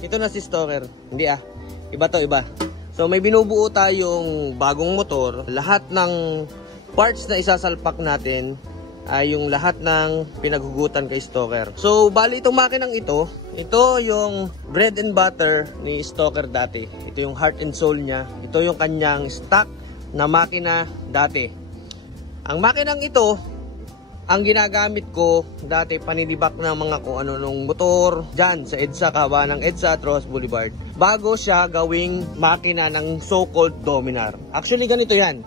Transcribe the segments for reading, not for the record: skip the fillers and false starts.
Ito na si Stalker. Hindi iba to, iba. So may binubuo tayong bagong motor. Lahat ng parts na isasalpak natin ay yung lahat ng pinaghugutan kay Stalker. So bali itong makinang ito yung bread and butter ni Stalker dati. Ito yung heart and soul niya. Ito yung kanyang stock na makina dati. Ang makinang ito, ang ginagamit ko dati paninibak ng mga kung ano nung motor dyan sa EDSA, kahabaan ng EDSA at Ross Boulevard, bago siya gawing makina ng so-called Dominar. Actually ganito yan.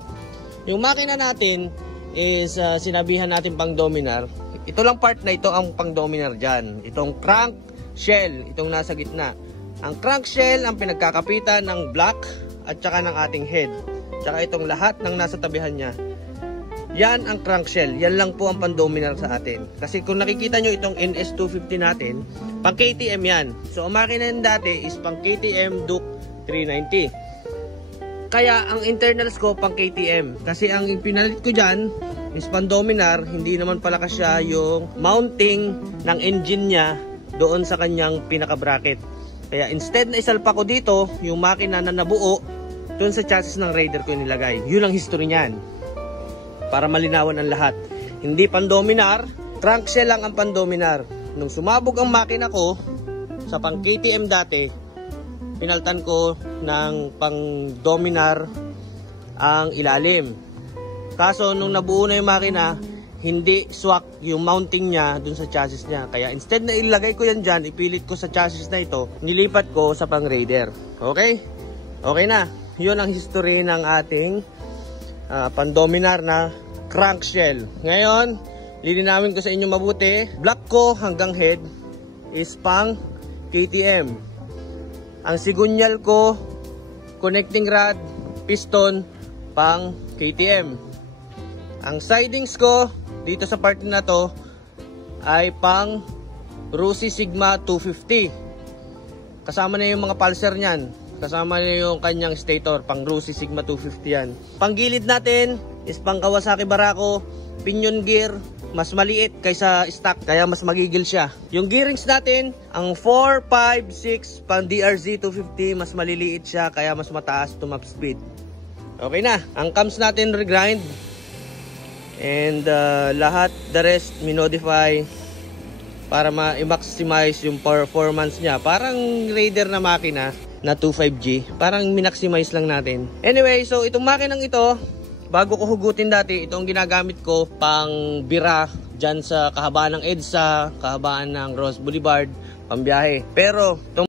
Yung makina natin is sinabihan natin pang Dominar. Ito lang part na ito ang pang Dominar dyan. Itong crank shell, itong nasa gitna. Ang crank shell ang pinagkakapitan ng block at saka ng ating head. Tsaka itong lahat ng nasa tabihan niya. Yan ang crankshell. Yan lang po ang pan-Dominar sa atin. Kasi kung nakikita nyo itong NS250 natin, pang KTM yan. So ang makina yan dati is pang KTM Duke 390. Kaya ang internals ko pang KTM. Kasi ang pinalit ko dyan is pan-Dominar. Hindi naman pala kasya yung mounting ng engine niya doon sa kanyang pinaka-bracket. Kaya instead na isalpa ko dito yung makina na nabuo doon sa chassis ng Raider ko nilagay. Yun ang history niyan. Para malinawan ang lahat. Hindi pan-Dominar, crankshell lang ang pan-Dominar. Nung sumabog ang makina ko sa pang KTM dati, pinaltan ko ng pang Dominar ang ilalim. Kaso nung nabuo na yung makina, hindi swak yung mounting niya dun sa chassis niya. Kaya instead na ilagay ko yan dyan, ipilit ko sa chassis na ito, nilipat ko sa pang Raider. Okay? Okay na. Yun ang history ng ating pan-Dominar na crankshell. Ngayon, lilinawin ko sa inyo mabuti. Block ko hanggang head is pang KTM. Ang sigunyal ko, connecting rod, piston, pang KTM. Ang sidings ko, dito sa part na to, ay pang Rossi Sigma 250. Kasama na yung mga pulser niyan. Kasama na yung kanyang stator, pang Rossi Sigma 250 yan. Pang gilid natin is pang Kawasaki Barako, pinion gear, mas maliit kaysa stock, kaya mas magigil siya. Yung gearings natin, ang 4, 5, 6, pang DRZ 250, mas maliliit siya, kaya mas mataas top speed. Okay na, ang cams natin regrind. And lahat, the rest, minodify para ma-maximize yung performance niya. Parang Raider na makina na 25G. Parang minaximize lang natin. Anyway, so itong makinang ito, bago ko hugutin dati, itong ginagamit ko pang bira dyan sa kahabaan ng EDSA, kahabaan ng Ross Boulevard, pambiyahe. Pero itong